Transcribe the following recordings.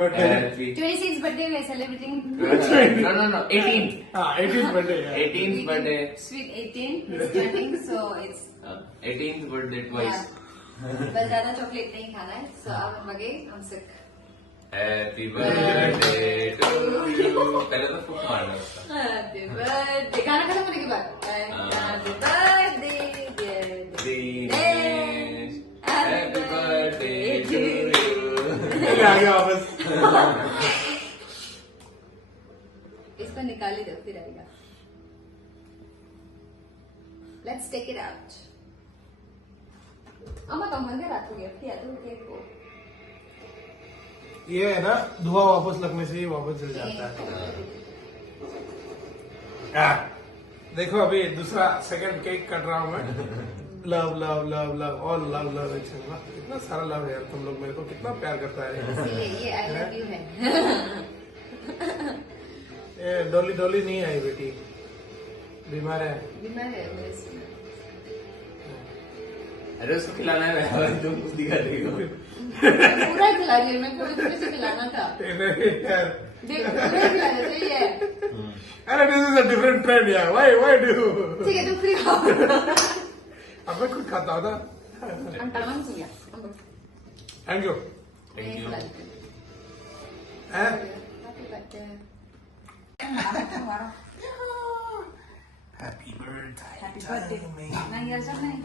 birthday. 26th birthday we are celebrating. No. 18th. 18th birthday. 18th birthday. Sweet 18 is turning, so it's 18th birthday twice. बस ज्यादा चॉकलेट नहीं खाना है, so अब हम आगे हम सिक. Happy birthday to you. पहले तो फूक मारना उसका. Happy birthday. गाना खत्म होने के बाद. Happy birthday dear Dinesh. Happy birthday to you. आ गया वापस. इसको निकाल ही दो फिर आएगा. Let's take it out. अम्मा कम बंदे रात हो गया फिर तू केक को. ये है ना, धुआं वापस लगने से ही वापस जल जाता है. देखो अभी दूसरा सेकंड केक कट रहा हूँ मैं. Love love love love all love love. कितना सारा लव है यार, तुम लोग मेरे को कितना प्यार करता है. ये आई लव यू है. ये डोली डोली नहीं आई बेटी, बीमार है. बीमार है मेरे से. अरे उसको खिलाना है. तुम कुछ दिखा देगा. पूरा खिला रही है मैं. पूरे से खिलाना था. नहीं यार, देख पूरा खिलाना चाहिए. अरे this is a different trend यार. Why do. ठीक है तुम फ्री खाओ. अब मैं खुद खाता हूँ ना. अंटावन किया. Thank you. Thank you. Happy birthday. Happy birthday. नहीं ऐसा नहीं.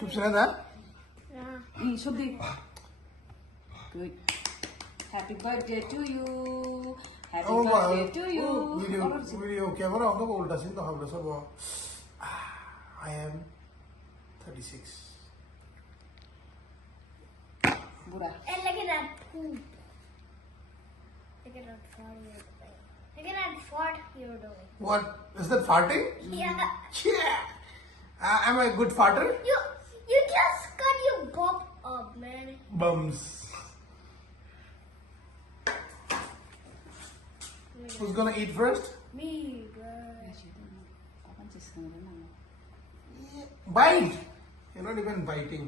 शुभ सुना था. नहीं शुभ दे. Good. Happy birthday to you. Happy birthday to you. Video camera होगा वो उल्टा सीधा हम सब. I am 36. बुरा. And look at that poop. Look at that fart. Look at that fart you're doing. What is that farting? Yeah. Yeah. Am I a good farter? You just cut your bum up, man. Bums. Who's gonna eat first? Me, bro. Bite. You're not even biting.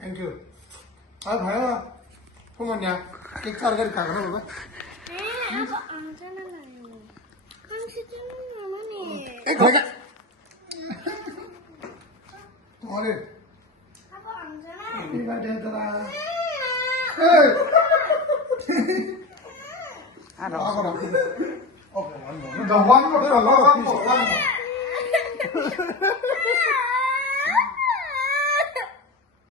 Thank you. अब भाया तुम अन्या केक चार कर खाना होगा. अब आंचना नहीं. आंचना नहीं. एक हो गया. तुम्हारे अब आंचना. ये बैठे तेरा. Okay, one more. The one more.